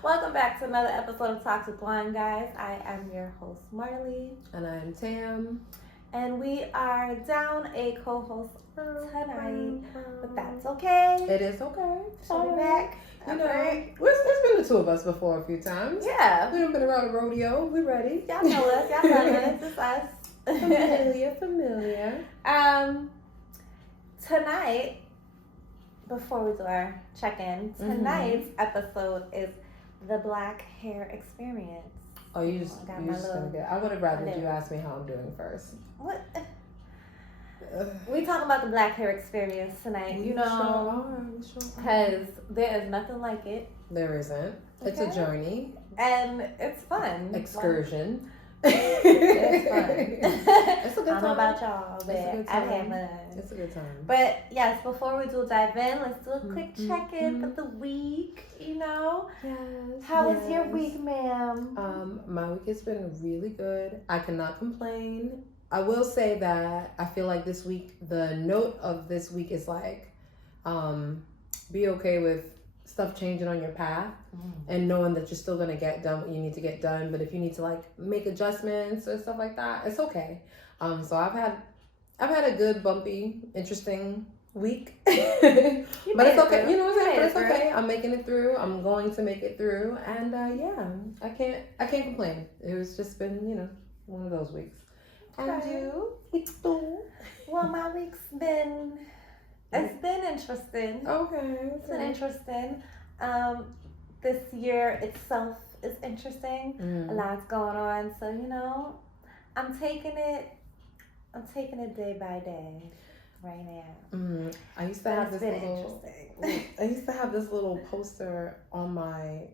Welcome back to another episode of Talks with Blind Guys. I am your host, Marley. And I am Tam. And we are down a co-host tonight, but that's okay. It is okay. She'll be back. You know, there's been the two of us before a few times. Yeah. We've been around a rodeo. We're ready. Y'all know us. Y'all know us. It's us. Familiar. Tonight, before we do our check-in, tonight's episode is the Black Hair Experience. Oh, you just gonna get. I would have rather you ask me how I'm doing first. What? We talking about the Black Hair Experience tonight, you know, because there is nothing like it. There isn't. Okay. It's a journey, and it's fun. Excursion. It's fun. It's a good time. I don't know about y'all, but I've had fun. It's a good time. But yes, before we do dive in, let's do a quick check-in for the week. You know, How was your week, ma'am? My week has been really good. I cannot complain. I will say that I feel like this week, the note of this week is like, be okay with stuff changing on your path and knowing that you're still going to get done what you need to get done. But if you need to like make adjustments or stuff like that, it's okay. So I've had a good, bumpy, interesting week, but it's okay. You know what I'm saying? But it's okay. I'm making it through. I'm going to make it through. And I can't complain. It was just been, one of those weeks. And you? Well, my week's been... It's been interesting. Okay. It's been interesting. This year itself is interesting. A lot's going on. So, I'm taking it day by day right now. I used to have this little poster on my,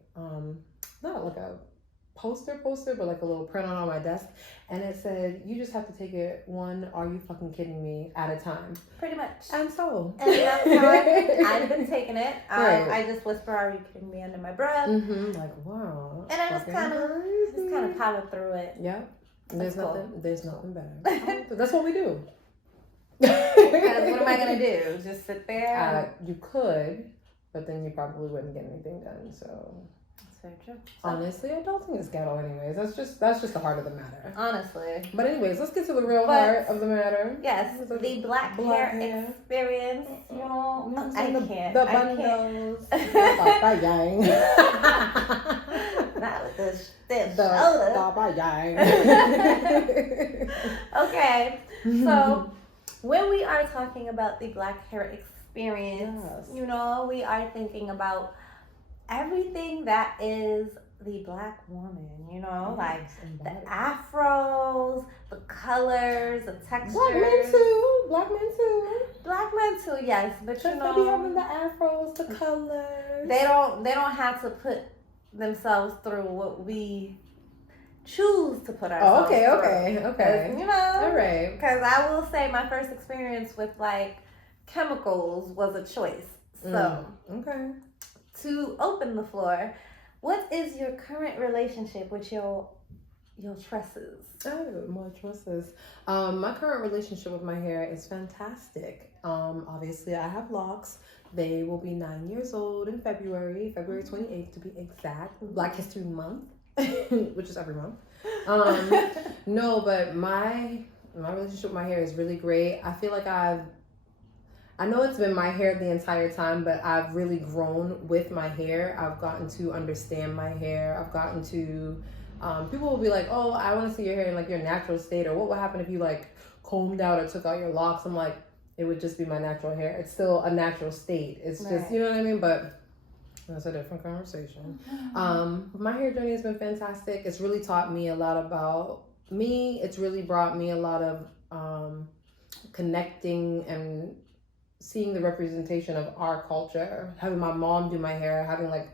not like a poster, but like a little print on my desk, and it said, "You just have to take it one, are you fucking kidding me, at a time." Pretty much. And so. And that's how I've been taking it. Right. I just whisper, "Are you kidding me?" under my breath. Like, wow. And I just kind of power through it. Yeah. There's nothing better. That's what we do. Because what am I gonna do? Just sit there? You could, but then you probably wouldn't get anything done. So. True. Honestly, I don't think it's ghetto anyways. That's just the heart of the matter. Honestly. But anyways, let's get to the real heart of the matter. Yes, the black hair experience. I can't. The bundles. Not with the stiff shoulder. Okay, so when we are talking about the black hair experience, we are thinking about everything that is the black woman, like the afros, the colors, the textures. Black men too, yes, but they be having the afros, the colors. They don't have to put themselves through what we choose to put ourselves through. Okay. All right. Because I will say my first experience with like chemicals was a choice. So okay. To open the floor, what is your current relationship with your tresses? Oh, my tresses. My current relationship with my hair is fantastic. Obviously, I have locks. They will be 9 years old in February 28th to be exact. Black History Month, which is every month. No, but my relationship with my hair is really great. I feel like I know it's been my hair the entire time, but I've really grown with my hair. I've gotten to understand my hair. I've gotten to, people will be like, "Oh, I want to see your hair in like your natural state," or "What would happen if you like combed out or took out your locks?" I'm like, it would just be my natural hair. It's still a natural state. It's just, you know what I mean? But that's a different conversation. My hair journey has been fantastic. It's really taught me a lot about me. It's really brought me a lot of connecting and seeing the representation of our culture, having my mom do my hair, having like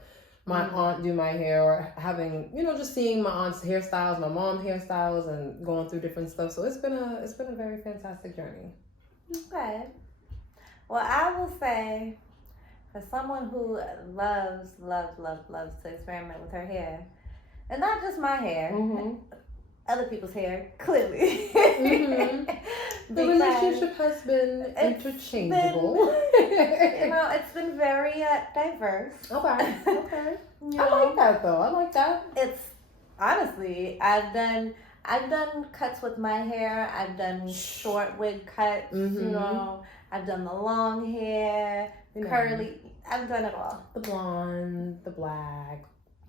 my aunt do my hair, or having, just seeing my aunt's hairstyles, my mom's hairstyles, and going through different stuff. So it's been a very fantastic journey. Okay. Well, I will say, for someone who loves to experiment with her hair, and not just my hair, other people's hair, clearly. The relationship has been interchangeable. It's been very diverse. Okay. You I know? like that though. I like that. It's honestly, I've done cuts with my hair. I've done short wig cuts. You know, I've done the long hair, curly. I've done it all. The blonde, the black,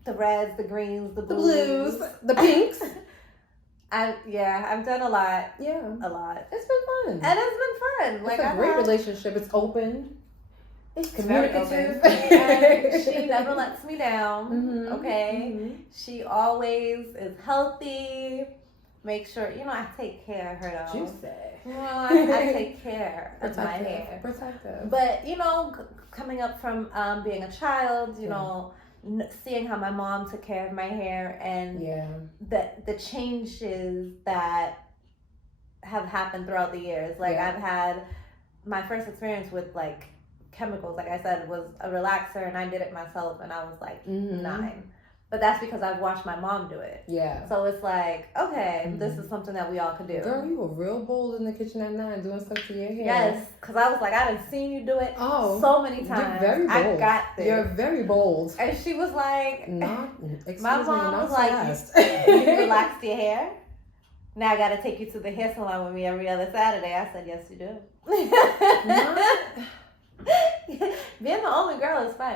the reds, the greens, the blues, the pinks. I've done a lot. Yeah, a lot. It's been fun, and it's been fun. Like, it's a great relationship. It's open. It's communicative. And she never lets me down. Okay, she always is healthy. Make sure I take care of her though. You say. Well, I take care of my hair. Protective. But coming up from being a child, seeing how my mom took care of my hair and the changes that have happened throughout the years. Like I've had my first experience with like chemicals, like I said, was a relaxer, and I did it myself, and I was like 9. But that's because I've watched my mom do it. Yeah. So it's like, okay, this is something that we all could do. Girl, you were real bold in the kitchen at 9 doing stuff to your hair. Yes, because I was like, I done seen you do it so many times. You're very bold. I got this. You're very bold. And she was like, my mom was like, you relaxed your hair? Now I got to take you to the hair salon with me every other Saturday. I said, yes, you do. Being the only girl is fun,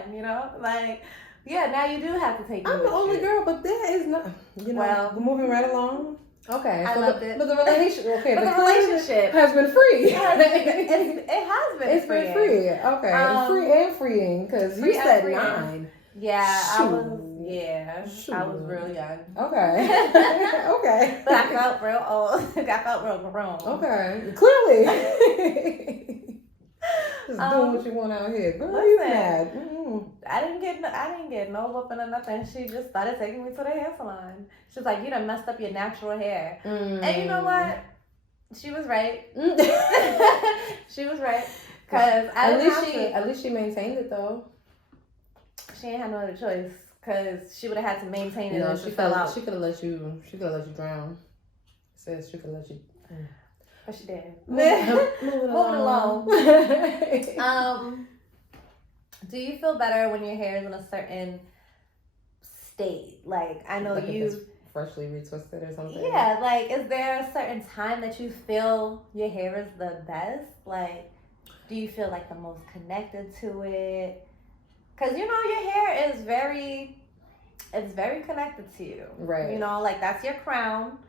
like... Yeah, now you do have to take me. I'm the only girl, but there is not. Well, moving right along. Okay, I loved it. But the relationship, but the relationship has been free. It has been. It's been free. Okay, free and freeing because you said 9. Yeah, I was real young. Okay. Okay. But I felt real old. I felt real grown. Okay, clearly. Just doing what you want out here. Girl, you mad. I didn't get no whooping or nothing. She just started taking me to the hair salon. She was like, you done messed up your natural hair. And you know what? She was right. She was right. Cause at least she maintained it though. She ain't had no other choice. Cause she would have had to maintain it if she fell out. She could have let you drown. Says she could let you. But she did. Moving along. Do you feel better when your hair is in a certain state? Like, I know like you... If it's freshly retwisted or something? Yeah, like, is there a certain time that you feel your hair is the best? Like, do you feel like the most connected to it? Because, your hair is very connected to you. Right. Like, that's your crown.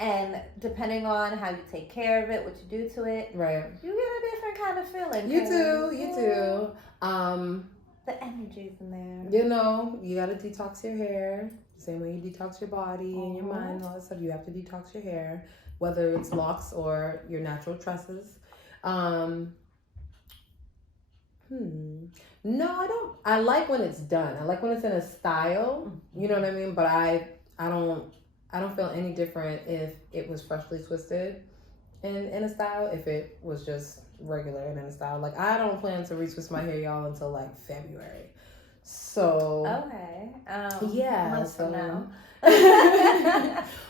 And depending on how you take care of it, what you do to it, right, you get a different kind of feeling. You do. The energy's in there. You gotta detox your hair. The same way you detox your body and your mind and all that stuff. You have to detox your hair, whether it's locks or your natural tresses. No, I don't. I like when it's done. I like when it's in a style. You know what I mean? But I don't feel any different if it was freshly twisted in a style, if it was just regular and in a style. Like, I don't plan to retwist my hair, y'all, until like February. So okay. Months from now.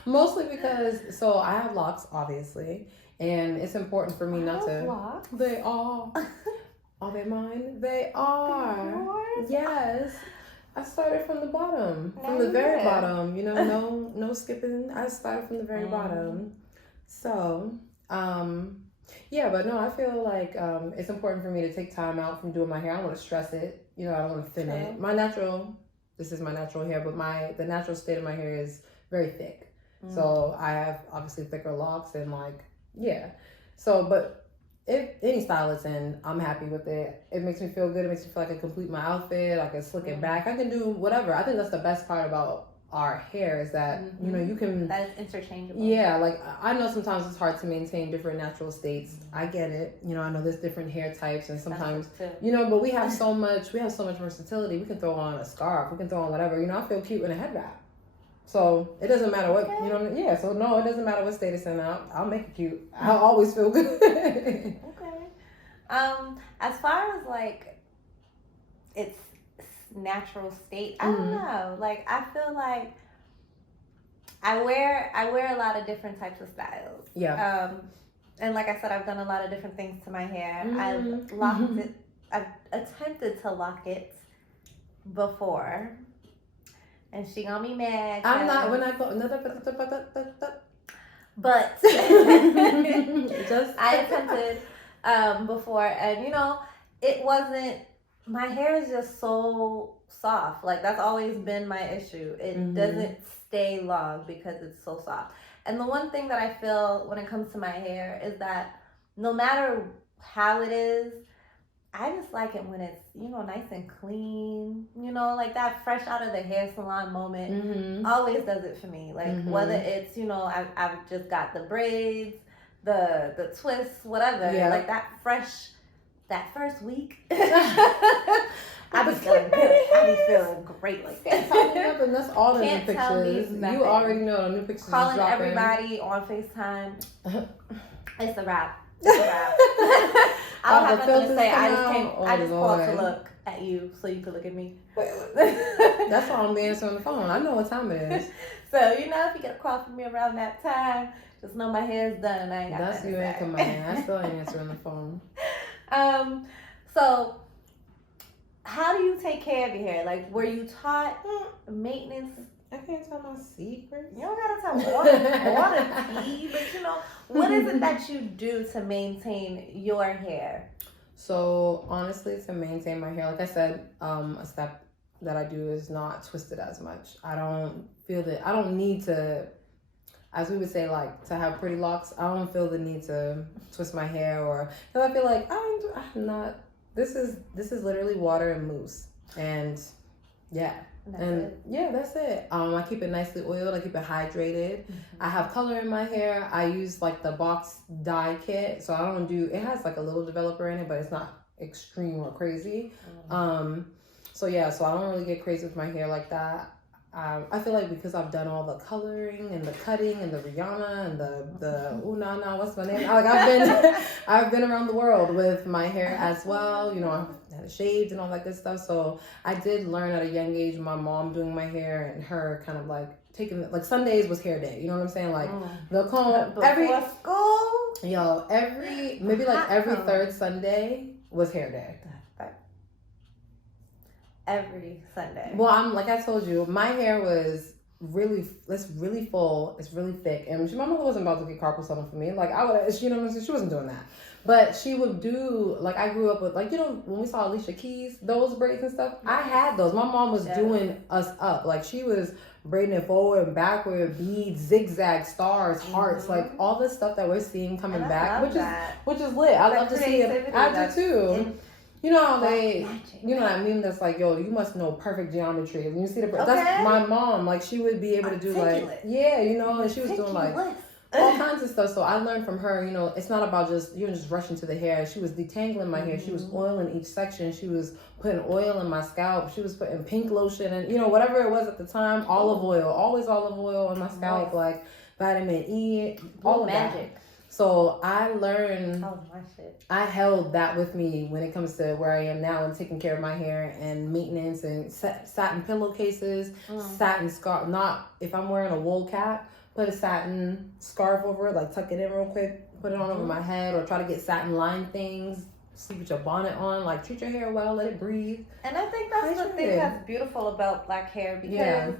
Mostly because I have locks, obviously, and it's important for me not to. Locks? They are. Are they mine? They are. Yes. I started from the bottom, from the very bottom. No skipping. I started from the very bottom. So, but no, I feel like it's important for me to take time out from doing my hair. I don't want to stress it. I don't want to thin it. This is my natural hair, but the natural state of my hair is very thick. So I have obviously thicker locks and but if any style it's in, I'm happy with it. It makes me feel good. It makes me feel like I complete my outfit. I can slick it back. I can do whatever. I think that's the best part about our hair is that, you can... That is interchangeable. Yeah, like, I know sometimes it's hard to maintain different natural states. I get it. I know there's different hair types and sometimes, but we have so much versatility. We can throw on a scarf. We can throw on whatever. I feel cute in a head wrap. So it doesn't matter what, so no, it doesn't matter what state it's in. I'll make it cute. I'll always feel good. Okay. As far as like its natural state, I don't know. Like, I feel like I wear a lot of different types of styles. Yeah. And like I said, I've done a lot of different things to my hair. I've locked it. I've attempted to lock it before. and she gonna be mad. I'm not when I go. But Just I attempted before, and it wasn't. My hair is just so soft. Like that's always been my issue. It doesn't stay long because it's so soft. And the one thing that I feel when it comes to my hair is that no matter how it is, I just like it when it's, nice and clean, like that fresh out of the hair salon moment always does it for me. Like whether it's, I've just got the braids, the twists, whatever, like that first week, I be feeling good. I be feeling great like that. And that's all the new pictures. You already know the new pictures. Calling everybody on FaceTime. It's a wrap. It's a wrap. I don't have nothing to say. I just called to look at you so you could look at me. That's why I'm answering the phone. I know what time it is. So, if you get a call from me around that time, just know my hair's done and I ain't got That's you ain't command. I still ain't answering the phone. So how do you take care of your hair? Like, were you taught maintenance? I can't tell my secrets. You don't gotta tell all the tea, but what is it that you do to maintain your hair? So honestly, to maintain my hair, like I said, a step that I do is not twist it as much. I don't feel that I don't need to, as we would say, like to have pretty locks. I don't feel the need to twist my hair, or because I feel like I'm not. This is literally water and mousse, and yeah. That's it. I keep it nicely oiled. I keep it hydrated. I have color in my hair. I use like the box dye kit, so I don't do. It has like a little developer in it, but it's not extreme or crazy. So I don't really get crazy with my hair like that. I feel like because I've done all the coloring and the cutting and the Rihanna and the what's my name? Like I've been around the world with my hair as well. I've had it shaved and all that good stuff. So I did learn at a young age. My mom doing my hair and her kind of like taking like Sundays was hair day. You know what I'm saying? Like they'll comb every school. Maybe like every third Sunday was hair day. Every Sunday. Well, like I told you, my hair was really full, it's really thick, and my mother wasn't about to get carpal tunnel for me. Like she wasn't doing that. But she would do, like I grew up with, like, when we saw Alicia Keys, those braids and stuff, I had those. My mom was doing us up. Like she was braiding it forward and backward, beads, zigzag, stars, hearts, like all this stuff that we're seeing coming back, which is lit. I love to see it. I do too. That meme that's like, yo, you must know perfect geometry. And you see that's my mom. Like she would be able to do like, and she was doing like all kinds of stuff. So I learned from her, it's not about just rushing to the hair. She was detangling my hair. She was oiling each section. She was putting oil in my scalp. She was putting pink lotion and, whatever it was at the time, olive oil, always olive oil on my scalp, like vitamin E, all of that. So I learned, I held that with me when it comes to where I am now and taking care of my hair and maintenance and satin pillowcases, satin scarf. Not if I'm wearing a wool cap, put a satin scarf over it, like tuck it in real quick, put it on over my head, or try to get satin lined things. Sleep with your bonnet on, like treat your hair well, let it breathe. And I think that's the thing that's beautiful about black hair, because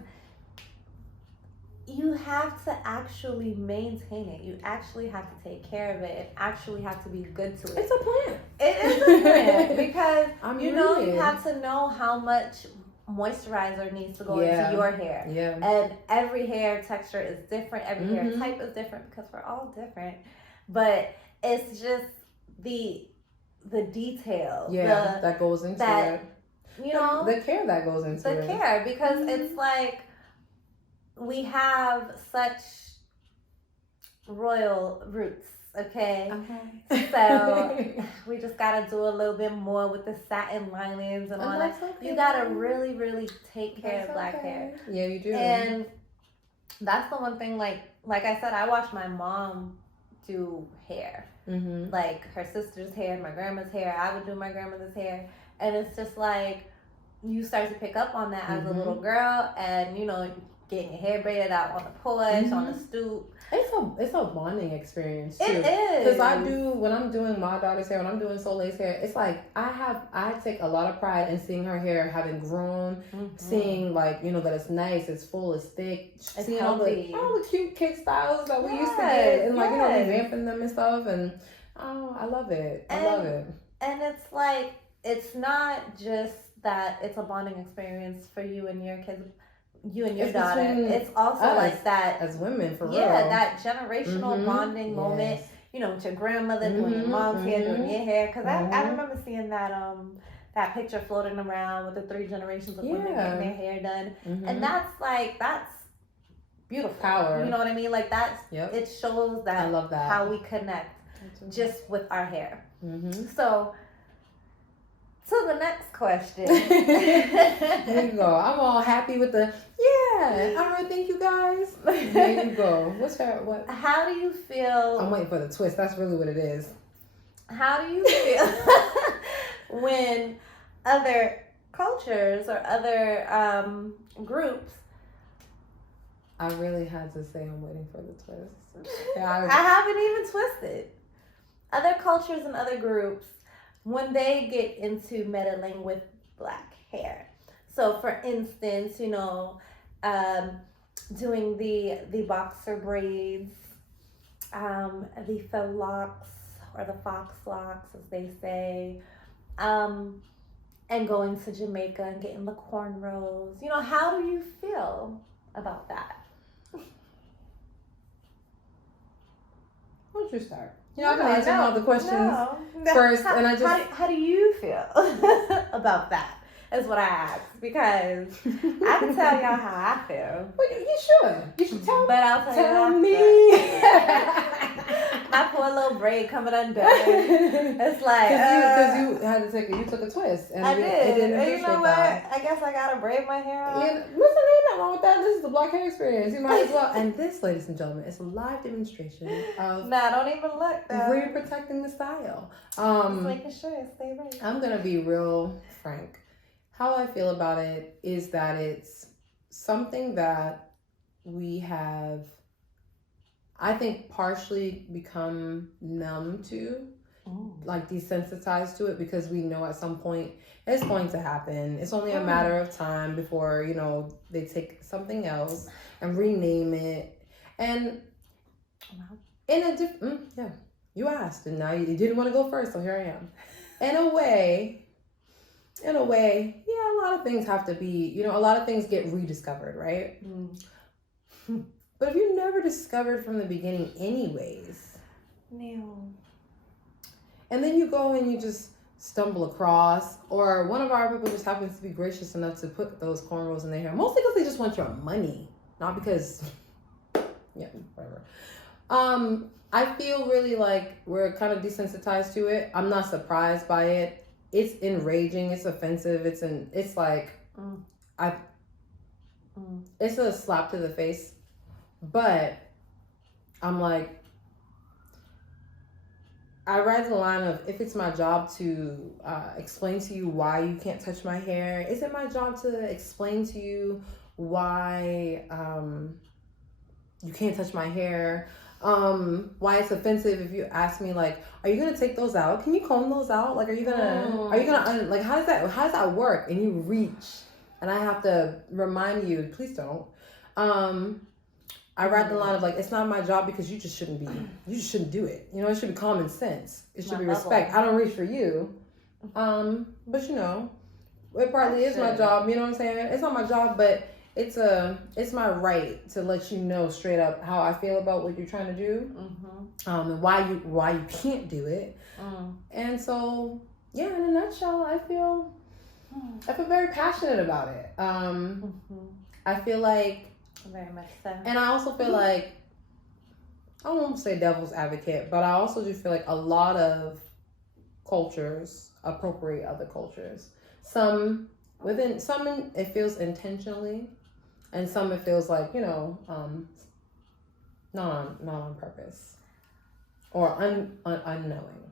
you have to actually maintain it. You actually have to take care of it and actually have to be good to it. It's a plant. It is a plant because you have to know how much moisturizer needs to go into your hair. Yeah. And every hair texture is different. Every hair type is different because we're all different. But it's just the detail. Yeah, that goes into it. The care that goes into it. The care, because it's like we have such royal roots, okay? So we just gotta do a little bit more with the satin linings and all that. Okay. You gotta really, really take care of black hair. Yeah, you do. And that's the one thing, like I said, I watched my mom do hair. Like her sister's hair, my grandma's hair. I would do my grandmother's hair. And it's just like, you start to pick up on that as a little girl, and getting your hair braided out on the porch, on the stoop. It's a bonding experience too. It is. Because when I'm doing my daughter's hair, when I'm doing Soleil's hair, it's like I take a lot of pride in seeing her hair having grown, seeing like, you know, that it's nice, it's full, it's thick, it's seeing healthy. all the cute kid styles that we used to get, and like, you know, revamping them and stuff, and I love it. I love it. And it's like, it's not just that it's a bonding experience for you and your kids, you and your daughter. It's also like that as women, for real. Yeah, that generational bonding moment. You know, with your grandmother doing your mom's hair, doing your hair. Because I remember seeing that that picture floating around with the 3 generations of women getting their hair done, and that's beautiful. Power. You know what I mean? Like it shows that, I love that, how we connect just with our hair. So the next question. There you go. I'm all happy with the all right, thank you guys. There you go. What? How do you feel? I'm waiting for the twist. That's really what it is. How do you feel when other cultures or other groups? I really had to say I'm waiting for the twist. I haven't even twisted. Other cultures and other groups, when they get into meddling with black hair. So for instance, you know, doing the boxer braids, the faux locks or the fox locks, as they say, and going to Jamaica and getting the cornrows. You know, how do you feel about that? Why don't you start? You know, I can answer all the questions first, and I just. How do you feel about that? Is what I asked, because I can tell y'all how I feel. Well, you should tell. But I'll tell me. My poor little braid coming undone. It's like because you had to you took a twist, and I did. It didn't and you know what? that. I guess I gotta braid my hair out. Listen, ain't nothing wrong with that. This is the black hair experience. You might as well. And this, ladies and gentlemen, is a live demonstration of. Nah, don't even look. We're protecting the style. Just making sure it stay right. I'm gonna be real frank. How I feel about it is that it's something that we have, I think, partially become numb to, like desensitized to it, because we know at some point it's going to happen. It's only a matter of time before, you know, they take something else and rename it. And in a different, you asked, and now you didn't want to go first, so here I am. In a way, a lot of things have to be, you know, a lot of things get rediscovered, right? But if you never discovered from the beginning anyways, no. And then you go and you just stumble across, or one of our people just happens to be gracious enough to put those cornrows in their hair, mostly because they just want your money, not because, whatever. I feel really like we're kind of desensitized to it. I'm not surprised by it. It's enraging. It's offensive. It's like, it's a slap to the face. But I'm like, I ride the line of, if it's my job to explain to you why you can't touch my hair, is it my job to explain to you why you can't touch my hair? Why it's offensive if you ask me, like, are you gonna take those out? Can you comb those out? Like, are you gonna like, how does that work? And you reach, and I have to remind you, please don't. I ride the line of, like, it's not my job because you just shouldn't do it. You know, it should be common sense. It should be respect. I don't reach for you. But you know, it probably is my job. You know what I'm saying? It's not my job, but it's my right to let you know straight up how I feel about what you're trying to do, and why you can't do it. And so, in a nutshell, I feel very passionate about it. I feel like, very much so, and I also feel like, I won't say devil's advocate, but I also do feel like a lot of cultures appropriate other cultures. Some it feels intentionally, and some it feels like, you know, not on purpose or unknowing.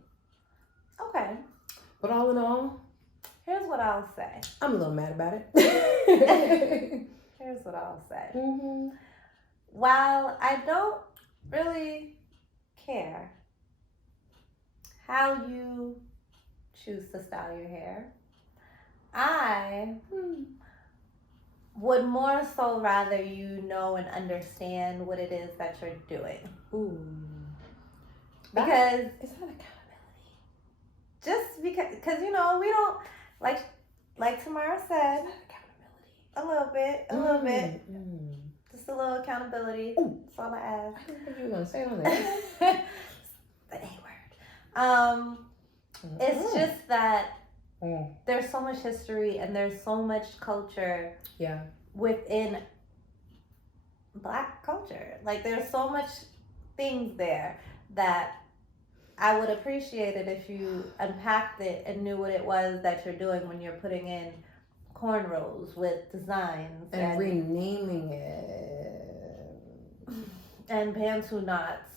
Okay. But all in all, here's what I'll say. I'm a little mad about it. here's what I'll say. Mm-hmm. While I don't really care how you choose to style your hair, I would more so rather you know and understand what it is that you're doing. Ooh. Because is that accountability? Just because we don't like Tamara said, a little bit, just a little accountability. Ooh. That's all I ask. I didn't think you were gonna say it on there. The A word. It's just that there's so much history and there's so much culture. Yeah. Within Black culture, like there's so much things there that I would appreciate it if you unpacked it and knew what it was that you're doing when you're putting in cornrows with designs and renaming it and bantu knots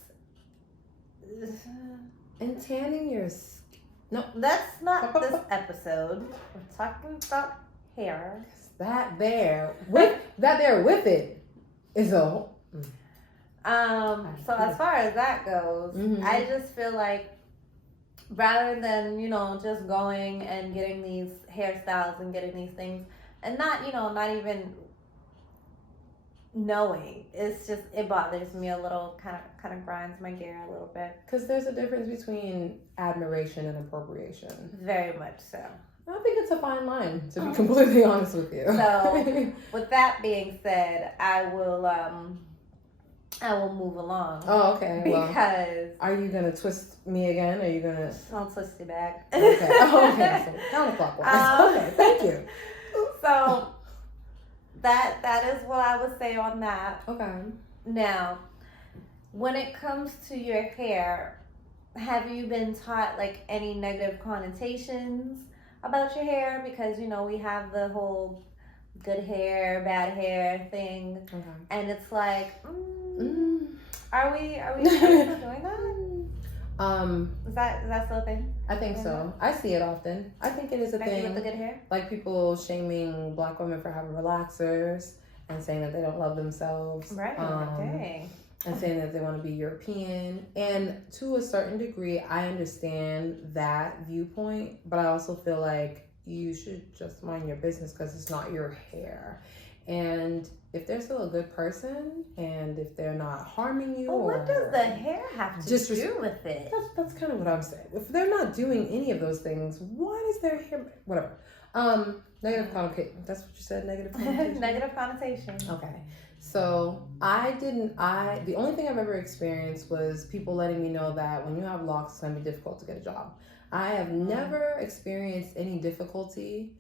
and tanning your skin. No, that's not this episode. We're talking about hair. That there with it is a. So as far as that goes, I just feel like rather than, just going and getting these hairstyles and getting these things and not even knowing, it's just, it bothers me a little, kind of grinds my gear a little bit. Because there's a difference between admiration and appropriation. Very much so. I think it's a fine line, to be completely honest with you. So, with that being said, I will move along. Oh, okay. Because are you gonna twist me again? Are you gonna? I'll twist you back. Okay. Oh, okay. So counterclockwise. Okay. Thank you. So that is what I would say on that. Okay. Now, when it comes to your hair, have you been taught like any negative connotations about your hair? Because we have the whole good hair, bad hair thing, and it's like, are we still doing that? Is that still a thing? I think so. I see it often. I think it is a thing. With the good hair, like people shaming Black women for having relaxers and saying that they don't love themselves, right? Dang. And saying that they want to be European. And to a certain degree, I understand that viewpoint, but I also feel like you should just mind your business because it's not your hair. And if they're still a good person and if they're not harming you, well, what does the hair have to do with it? That's kind of what I'm saying. If they're not doing any of those things, why does their hair, whatever. Negative connotation. That's what you said, negative connotation? Negative connotation. Okay. So the only thing I've ever experienced was people letting me know that when you have locks, it's going to be difficult to get a job. I have never experienced any difficulty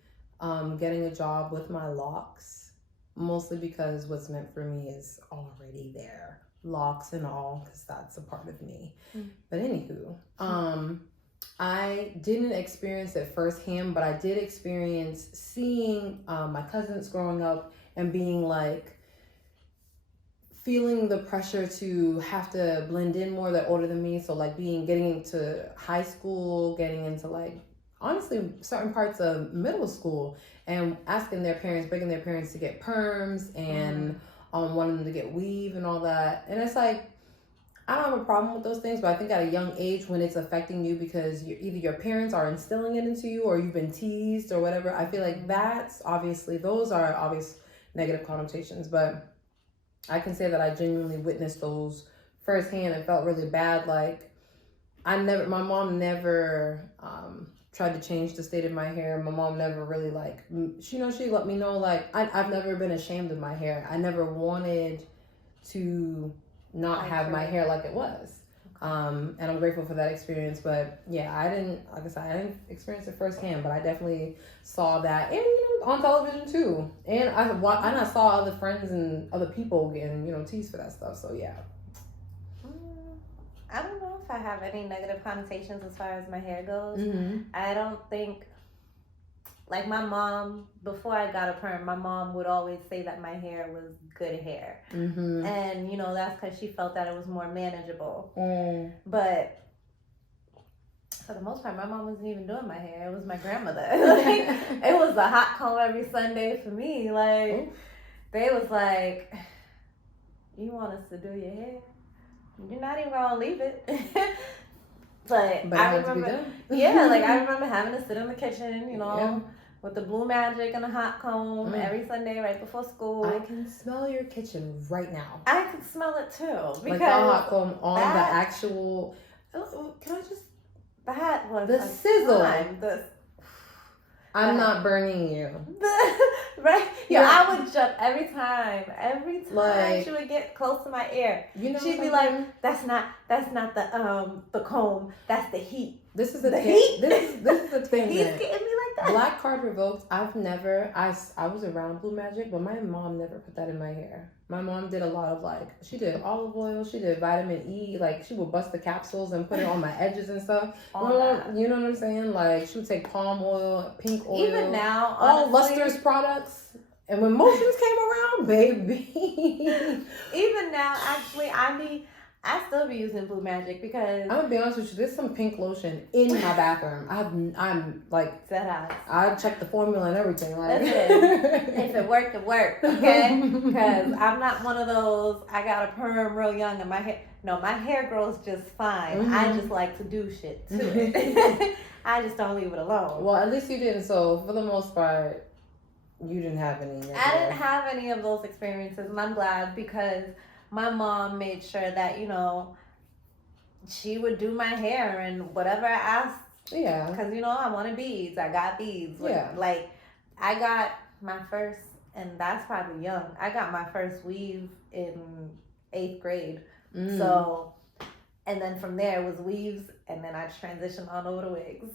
getting a job with my locks, mostly because what's meant for me is already there. Locks and all, because that's a part of me. But anywho, I didn't experience it firsthand, but I did experience seeing my cousins growing up and being like, feeling the pressure to have to blend in more. They're older than me, so like getting into high school, getting into like honestly certain parts of middle school, and asking their parents, begging their parents to get perms and wanting them to get weave and all that. And it's like, I don't have a problem with those things, but I think at a young age when it's affecting you because either your parents are instilling it into you or you've been teased or whatever, I feel like those are obvious negative connotations. But I can say that I genuinely witnessed those firsthand and felt really bad. Like my mom never tried to change the state of my hair. My mom never really she let me know I've never been ashamed of my hair. I never wanted to not have my hair like it was. And I'm grateful for that experience. But yeah, I didn't experience it firsthand, but I definitely saw that, and on television too. And I saw other friends and other people getting teased for that stuff. So yeah. I don't know if I have any negative connotations as far as my hair goes. I don't think, like my mom, before I got a perm, my mom would always say that my hair was good hair. And, that's because she felt that it was more manageable. But for the most part, my mom wasn't even doing my hair. It was my grandmother. It was a hot comb every Sunday for me. they was like, you want us to do your hair? You're not even gonna leave it. But I remember, yeah, like I remember having to sit in the kitchen, you know, with the Blue Magic and a hot comb every Sunday right before school. I can smell your kitchen right now. I can smell it too. Because like the hot comb on the actual. Can I just? That was the sizzle. The I'm not burning you. Right? Yeah, I would jump every time. Every time like, she would get close to my ear. You know, she'd be like, that's not the comb, that's the heat. This is the heat. This is the thing. He's getting me like that. Black card revoked. I was around Blue Magic, but my mom never put that in my hair. My mom did a lot of she did olive oil, she did vitamin E, like she would bust the capsules and put it on my edges and stuff. You know what I'm saying? Like she would take palm oil, pink oil. Even now, all lustrous products. And when motions came around, baby. Even now, actually, I still be using Blue Magic because I'm gonna be honest with you. There's some pink lotion in my bathroom. I'm like that. I checked the formula and everything. Like, if it worked, it worked. Okay, because I'm not one of those. I got a perm real young and my hair. No, my hair grows just fine. Mm-hmm. I just like to do shit to it. I just don't leave it alone. Well, at least you didn't. So for the most part, you didn't have any. I didn't have any of those experiences, and I'm glad because my mom made sure that, you know, she would do my hair and whatever I asked. Yeah. Because, you know, I wanted beads. I got beads. Yeah. Like, I got my first, and that's probably young, I got my first weave in 8th grade. So, and then from there it was weaves, and then I transitioned on over to wigs.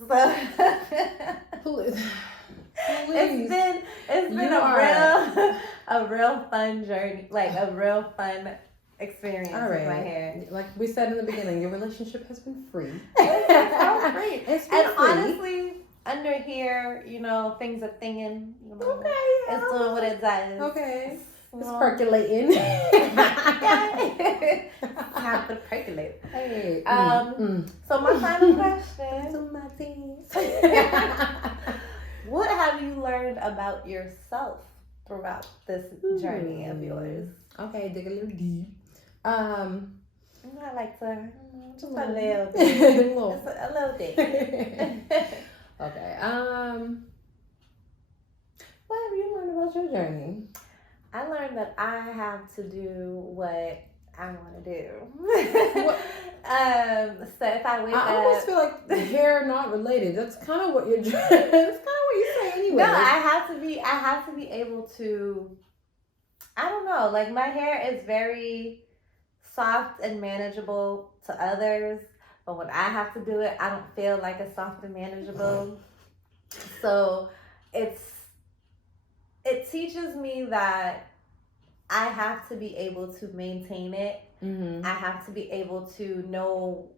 Please. It's been a real fun journey, like a real fun experience with my hair. Like we said in the beginning, your relationship has been free. It's free. It's been free. Honestly, under here, you know, things are thinging. You know, it's doing what it does. Okay. It's percolating. Have to percolate. Hey. So my final question. What have you learned about yourself throughout this journey of yours? Okay, dig a little deep. I like to just a little bit. a little bit. Okay. What have you learned about your journey? I learned that I have to do what I want to do. So if I wake up, I almost feel like the hair not related. That's kind of what you're doing. That's kind of what you say anyway. No, I have to be able to. I don't know. Like my hair is very soft and manageable to others, but when I have to do it, I don't feel like it's soft and manageable. So it teaches me that I have to be able to maintain it. Mm-hmm. I have to be able to know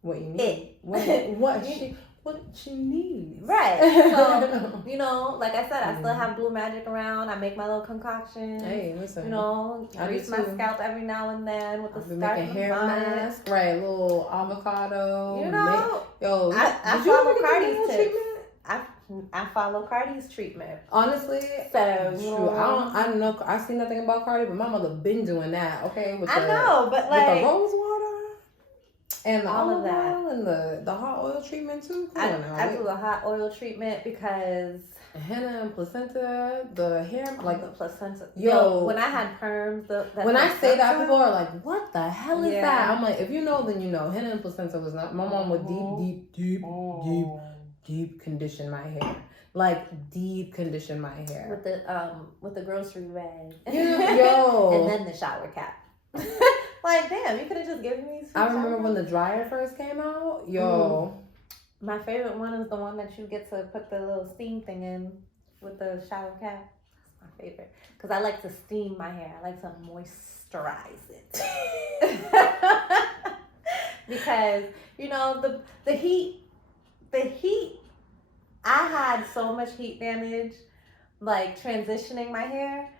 what you need. It. What she needs. Right. So, you know, like I said, I still have Blue Magic around. I make my little concoction. Hey, listen. You know, grease my scalp every now and then with the make a hair mask. Right, a little avocado. You know, I follow Cardi's tips. I follow Cardi's treatment. Honestly, so true. I don't know. I see nothing about Cardi, but my mother been doing that. Okay, I know, but like with the rose water and the all olive of that oil and the hot oil treatment too. I do the hot oil treatment because henna and placenta, the hair like the placenta. Yo, when I had perms, when I say that, people are like, "What the hell is that?" I'm like, if you know, then you know. Henna and placenta was not. My mom would deep condition my hair, like deep condition my hair with the grocery bag. Yo, and then the shower cap. Like, damn, you could have just given me. I remember when the dryer first came out. Yo, my favorite one is the one that you get to put the little steam thing in with the shower cap. That's my favorite because I like to steam my hair. I like to moisturize it because you know the heat. I had so much heat damage, like transitioning my hair.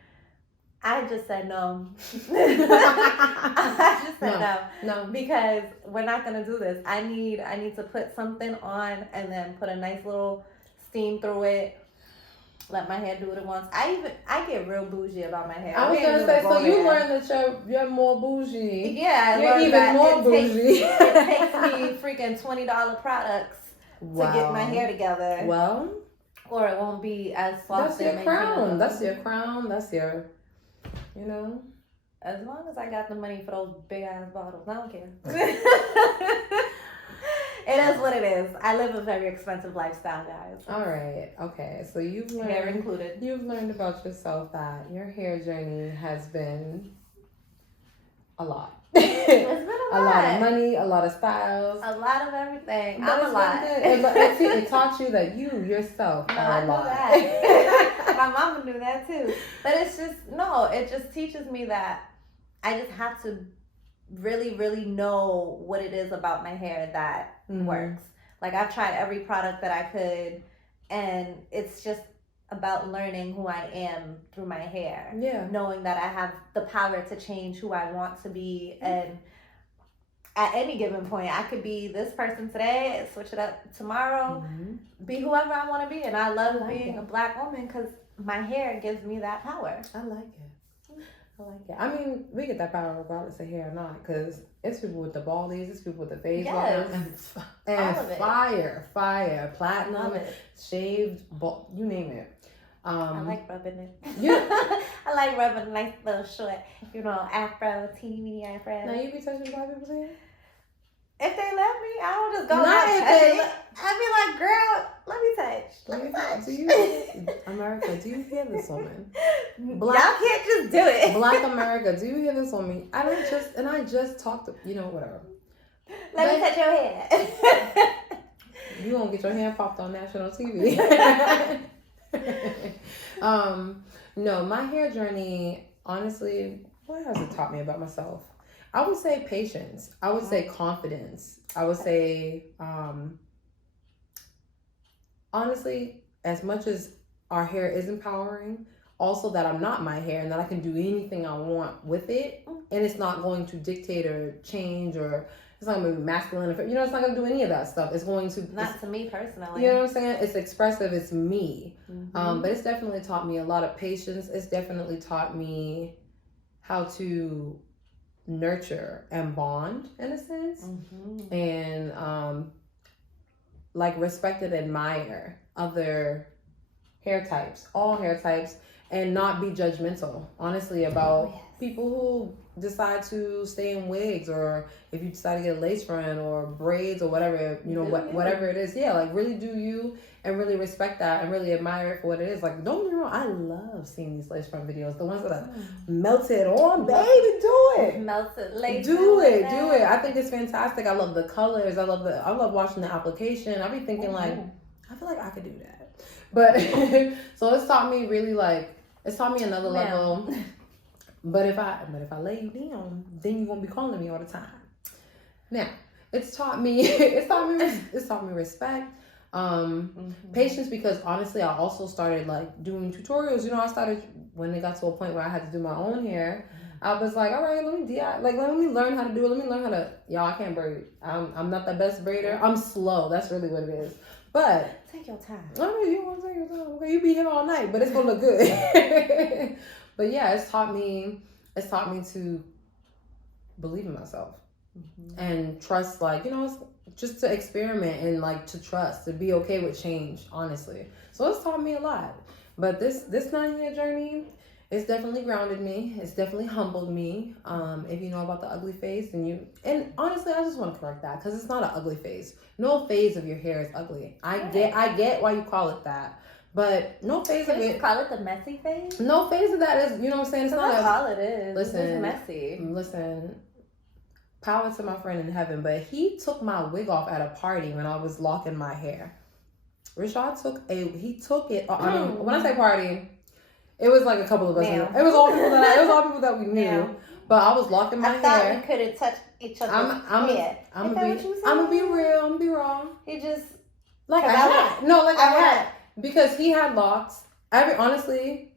I just said no. I just said no, because we're not gonna do this. I need to put something on and then put a nice little steam through it, let my hair do what it wants. I get real bougie about my hair. I was gonna say, so you learned that you're more bougie. Yeah, you're even more bougie. It takes me freaking $20 products to get my hair together. Well, or it won't be as soft. That's your crown. That's your crown. That's your, you know. As long as I got the money for those big ass bottles, I don't care. It is what it is. I live a very expensive lifestyle, guys. All right. Okay. So you've learned, hair included. You've learned about yourself that your hair journey has been a lot. It's been a lot of money, a lot of styles, a lot of everything. But I'm a lot. It taught you that you yourself are a lot. That. My mama knew that too. But it just teaches me that I just have to really, really know what it is about my hair that works. Like, I've tried every product that I could, and it's just about learning who I am through my hair. Yeah. Knowing that I have the power to change who I want to be, and at any given point, I could be this person today, switch it up tomorrow, be whoever I want to be. And I love being a Black woman because my hair gives me that power. I like it. I mean, we get that power regardless of hair or not, because it's people with the baldies, it's people with the fade butters, and fire, platinum, shaved, you name it. I like rubbing it. Yeah. I like rubbing a nice little short, afro, teeny weeny afro. Now you be touching Black people's hair? If they let me, I don't just go touch it. I be like, girl, let me touch. Do you America, do you hear this woman? Y'all can't just do it. Black America, do you hear this woman? I just talked to, whatever. Let me touch your hair. You won't get your hand popped on national TV. No, my hair journey, honestly, what has it taught me about myself? I would say patience. I would say confidence. I would say, honestly, as much as our hair is empowering, also that I'm not my hair and that I can do anything I want with it, and it's not going to dictate or change, or it's not going to be masculine. It's not going to do any of that stuff. It's going to... Not to me personally. You know what I'm saying? It's expressive. It's me. But it's definitely taught me a lot of patience. It's definitely taught me how to nurture and bond, in a sense. And respect and admire other hair types, all hair types, and not be judgmental, honestly, about people who decide to stay in wigs, or if you decide to get a lace front or braids or whatever, whatever it is. Yeah, like, really do you, and really respect that and really admire it for what it is. Like, don't get me wrong, I love seeing these lace front videos, the ones that are melted on, baby, do it. Melted lace. Do it. I think it's fantastic. I love the colors. I love watching the application. I be thinking I feel like I could do that. But so it's taught me really, it's taught me another level. But if I lay you down, then you're gonna be calling me all the time. Now, it's taught me respect, patience, because honestly, I also started doing tutorials. I started when it got to a point where I had to do my own hair. I was like, all right, let me learn how to do it. Let me learn how to. Y'all, I can't braid. I'm not the best braider. I'm slow. That's really what it is. But take your time. Oh, you want to take your time? Okay, you be here all night, but it's gonna look good. But yeah, it's taught me to believe in myself and trust, it's just to experiment and to trust, to be okay with change, honestly. So it's taught me a lot. But this 9-year journey, it's definitely grounded me. It's definitely humbled me. If you know about the ugly phase, and honestly, I just want to correct that, because it's not an ugly phase. No phase of your hair is ugly. I get why you call it that. But no phase of it. Call it the messy phase? No phase of that is, you know what I'm saying? It's not that's all it is. Listen, it's messy. Listen, power to my friend in heaven, but he took my wig off at a party when I was locking my hair. Rashad took it. I mean, when I say party, it was a couple of us. It was all people that we knew. Damn. But I was locking my hair. I thought we could have touched each other's hair. I'm gonna be real. I'm gonna be raw. He just I had. Because he had locks. Honestly,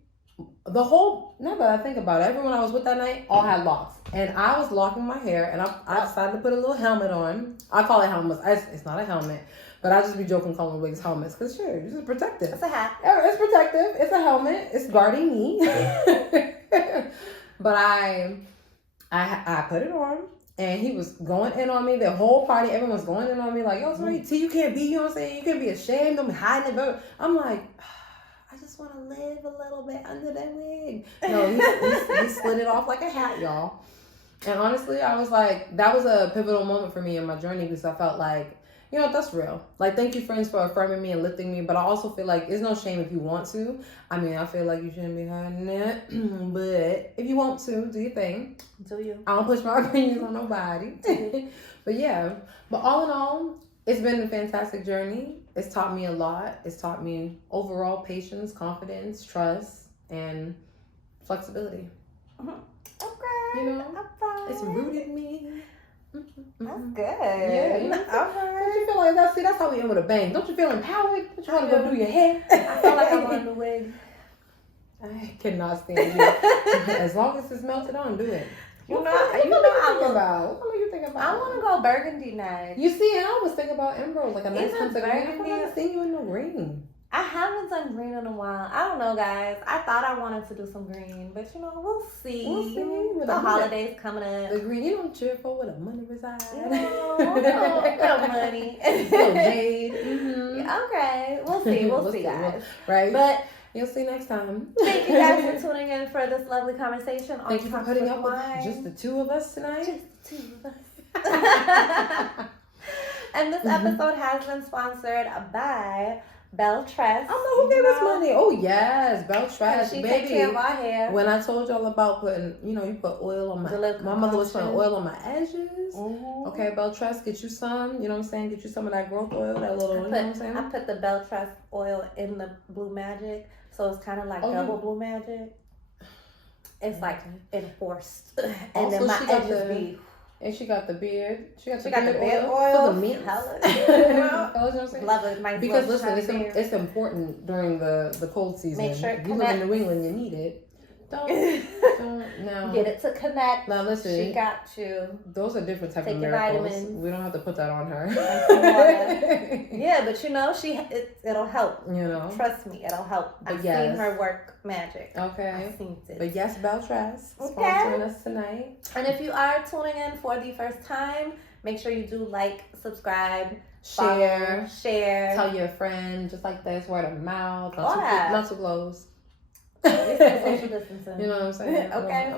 now that I think about it, everyone I was with that night all had locks. And I was locking my hair, and I decided to put a little helmet on. I call it helmet. It's not a helmet. But I just be joking calling wigs helmets because sure, it's just protective. It's a hat. It's protective. It's a helmet. It's guarding me. But I put it on. And he was going in on me. The whole party, everyone was going in on me like, yo, sorry, T, you can't be, you know what I'm saying? You can't be ashamed. Don't be hiding it. I'm like, I just want to live a little bit under that wig. No, he slid it off like a hat, y'all. And honestly, I was like, that was a pivotal moment for me in my journey because I felt like, you know, that's real. Like, thank you, friends, for affirming me and lifting me. But I also feel like there's no shame if you want to. I mean, I feel like you shouldn't be hiding it. But if you want to, do your thing. Do you? I don't push my opinions on nobody. But yeah. But all in all, it's been a fantastic journey. It's taught me a lot. It's taught me overall patience, confidence, trust, and flexibility. Okay. You know? Okay. It's rooted me. That's good. Yeah, you know, Okay. don't you feel like that? See, that's how we end with a bang. Don't you feel empowered? Don't you want to go do your hair? I feel like I want the wig. I cannot stand you. As long as it's melted on, do it. What What are you thinking about? I want to go burgundy next. You see, and I was thinking about emerald, like a nice Isn't hunter green. I burgundy- haven't seen you in no green. I haven't done green in a while. I don't know, guys. I thought I wanted to do some green, but you know, we'll see. We'll see. The holidays coming up. The green, you don't cheer for where the money resides. You know, little money. Little jade. Mm-hmm. Yeah, okay, we'll see. We'll see, guys. Right? But you'll see next time. thank you guys for tuning in for this lovely conversation. Thank you for putting up with Wine. just the two of us tonight. Just the two of us. And this episode has been sponsored by Belle Tress. I know who gave us money. Oh yes, Belle Tress, She baby. takes care of our hair. When I told y'all about putting, you know, you put oil on my mother was putting oil on my edges. Mm-hmm. Okay, Belle Tress, get you some. You know what I'm saying? Get you some of that growth oil, that little. You know what I'm saying? I put the Belle Tress oil in the Blue Magic, so it's kind of like double Blue Magic. It's like enforced, and Also, then my she got edges the- be. And she got the beard. She got the beard beard oil for the meat. Hella. You know what I'm saying? Love it, nice. Because little listen, shiny it's important during the cold season. Make sure it if you live in connects. New England, you need it. Don't now. Get it to connect. Now listen, She got you. those are different type Take of your miracles. vitamins. We don't have to put that on her. Yeah, but you know, it'll help. You know. Trust me, it'll help. But I've yes. seen her work magic. Okay. I've seen it. But yes, Belle Tress Okay. sponsoring us tonight. And if you are tuning in for the first time, make sure you do like, subscribe, Share. follow, share. Tell your friend, just like this, word of mouth. All that. Not too close. We're still social distancing. You know what I'm saying? Okay.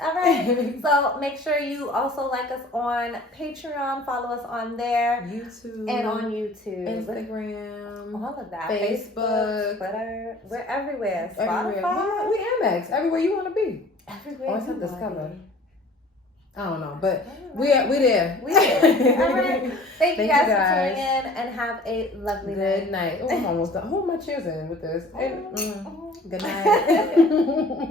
All right. So make sure you also like us on Patreon, follow us on there, YouTube. and on YouTube, Instagram. all of that, Facebook. Twitter. We're everywhere. Everywhere. Spotify. We Amex. Everywhere you want to be. Everywhere. Oh, I think this somebody. cover. I don't know, but All we right. there. We there. All right. Thank you Thank guys you, for guys. tuning in, and have a lovely Good night. night. Oh, I'm almost done. Who am I choosing with this? Mhm. Good night.